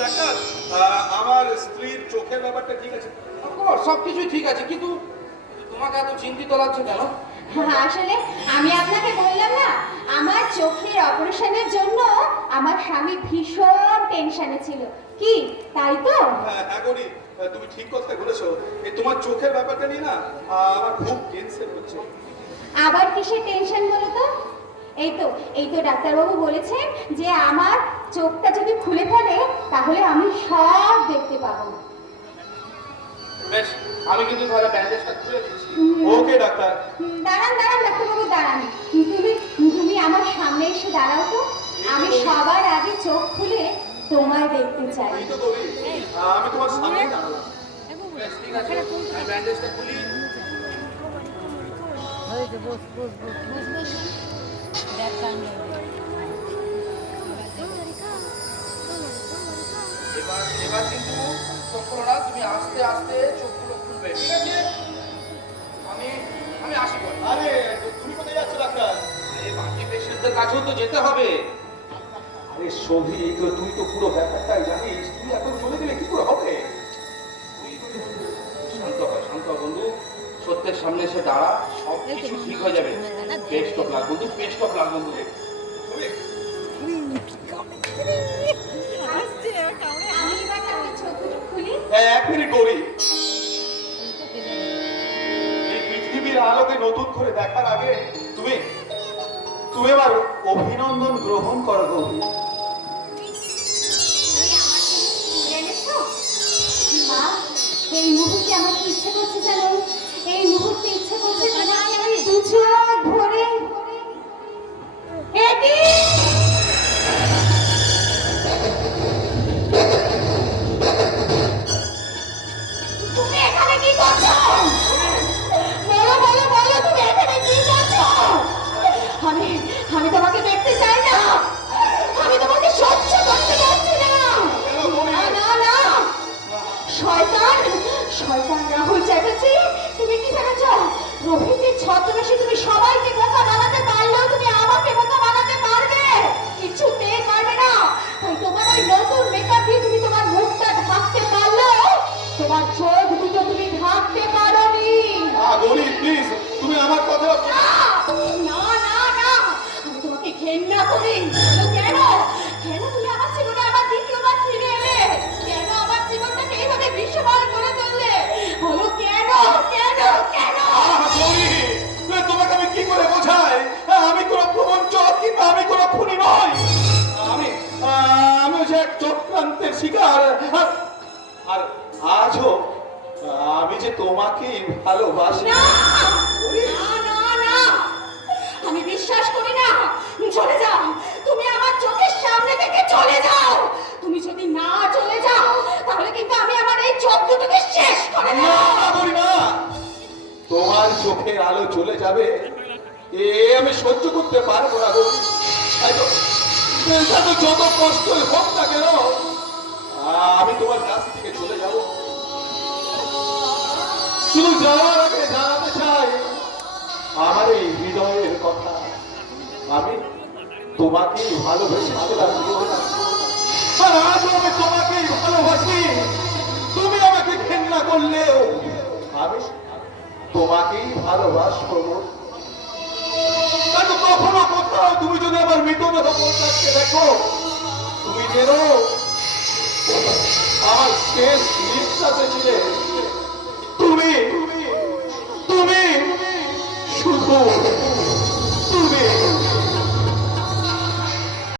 Doctor, আমার স্ত্রীর চোখের ব্যাপারটা ঠিক আছে? সবকিছুই ঠিক আছে, কিন্তু তোমাকে এত চিন্তিত লাগছে কেন? আসলে আমি আপনাকে বললাম না, আমার চোখের অপারেশনের জন্য আমার স্বামী ভীষণ টেনশনে ছিল। কি তাই তো? হ্যাঁ গৌরী, তুমি ঠিক কথা বলেছো। এই তোমার চোখের ব্যাপারটা নিয়ে না আমার খুব টেনশন হচ্ছে। আবার কিসের টেনশন বলো তো? এই তো ডাক্তারবাবু বলেছেন যে আমার চোখটা যদি খুলে ফেলে তাহলে আমি সব দেখতে পাবো। বেশ, আমি কিন্তু তাহলে ব্যান্ডেজটা খুলে দিচ্ছি। ওকে ডাক্তার। দাঁড়ান ডাক্তারবাবু দাঁড়ান। তুমি আমার সামনে এসে দাঁড়াও তো। আমি সবার আগে চোখ খুলে তোমায় দেখতে চাই। এই তো গৌরী, আমি তোমার সামনে দাঁড়ালাম। বেশ, ঠিক আছে, আমি ব্যান্ডেজটা খুলি। এবার কিন্তু চোখ খোলো না, তুমি আস্তে আস্তে চোখগুলো খুলবে, ঠিক আছে? আমি আসি বলি। আরে তুমি কোথায় যাচ্ছ ডাক্তার? এই বাকি পেশেন্টদের কাছেও তো যেতে হবে। আরে সন্ধি, তুই তো পুরো ব্যাপারটাই জানিস, তুই এখন চলে গেলে কি করে হবে? শান্ত হ বন্ধু, সত্যের সামনে এসে দাঁড়া, সব কিছু ঠিক হয়ে যাবে। বেস্ট অফ লাক বন্ধু, বেস্ট অফ লাক বন্ধু। আমি এবার তাকে চোখ দুটো খুলি। এক মিনিট গৌরী, এই পৃথিবীর আলোকে নতুন করে দেখার আগে তুমি তুমি এবার অভিনন্দন গ্রহণ করো গৌরী। তুমি আমার জন্য ফুল এনেছো? মা, এই মুহূর্তে আমার কি ইচ্ছে করছে জানো? এই মুহূর্তে ইচ্ছে করছে তোমাকে আমি দু চোখ ভরে এটি তুমি এখানে কি করছো? বলো তুমি এখানে কি করছো? আমি তোমাকে দেখতে চাই না, আমি তোমাকে সহ্য করতে পারছি না। না শয়তান রাহুল চ্যাটার্জি, তুমি কি ভেবেছ রোহিণীর ছদ্মবেশে তুমি সবাইকে বোকা বানাতে পারলেও তুমি আমাকে বোকা বানাতে পারবে? কিছুতেই পারবে না। তাই তোমার ওই নতুন মেকআপ দিয়ে তুমি তোমার মুখটা ঢাকতে পারলেও তোমার চোখ দুটো তুমি ঢাকতে পারোনি। গৌরী প্লিজ, তুমি আমার কথা না আমি তোমাকে ঘেন্না করি। কেন তুমি আমার জীবনে আবার দ্বিতীয়বার ফিরে এলে? কেন আমার জীবনটাকে এইভাবে বিষময় করে তুললে? বলো কেন? গৌরী, তোমাকে আমি কি করে বোঝাই? আমি কোনো প্রবঞ্চক কিংবা আমি কোনো খুনি নই। আমি হচ্ছে এক চক্রান্তের শিকার। আর আজও আমি যে তোমাকে ভালোবাসি। না আমি বিশ্বাস করি না। চলে যাও, তুমি আমার চোখের সামনে থেকে চলে যাও। তুমি যদি না চলে যাও তাহলে কিন্তু আমি আমার এই চোখ দুটোকে শেষ করে দেব। না, তোমার চোখের আলো চলে যাবে আমি সহ্য করতে পারবো না গৌরী। যত কষ্টই হোক না কেন আমি তোমার কাছ থেকে চলে যাব। শুধু যাওয়ার আগে জানাতে চাই আমার এই হৃদয়ের কথা। আমি তোমাকেই ভালোবেসেছিলাম আর আজও আমি তোমাকেই ভালোবাসি। তুমি আমাকে ঘেন্না করলেও আমি তোমাকেই ভালোবাসবো। কখনো কোথাও তুমি যদি আমার মৃতদেহ পৌঁছাচ্ছে দেখো, তুমি যেন আমার শেষ নিঃশ্বাসে ছিলে তুমি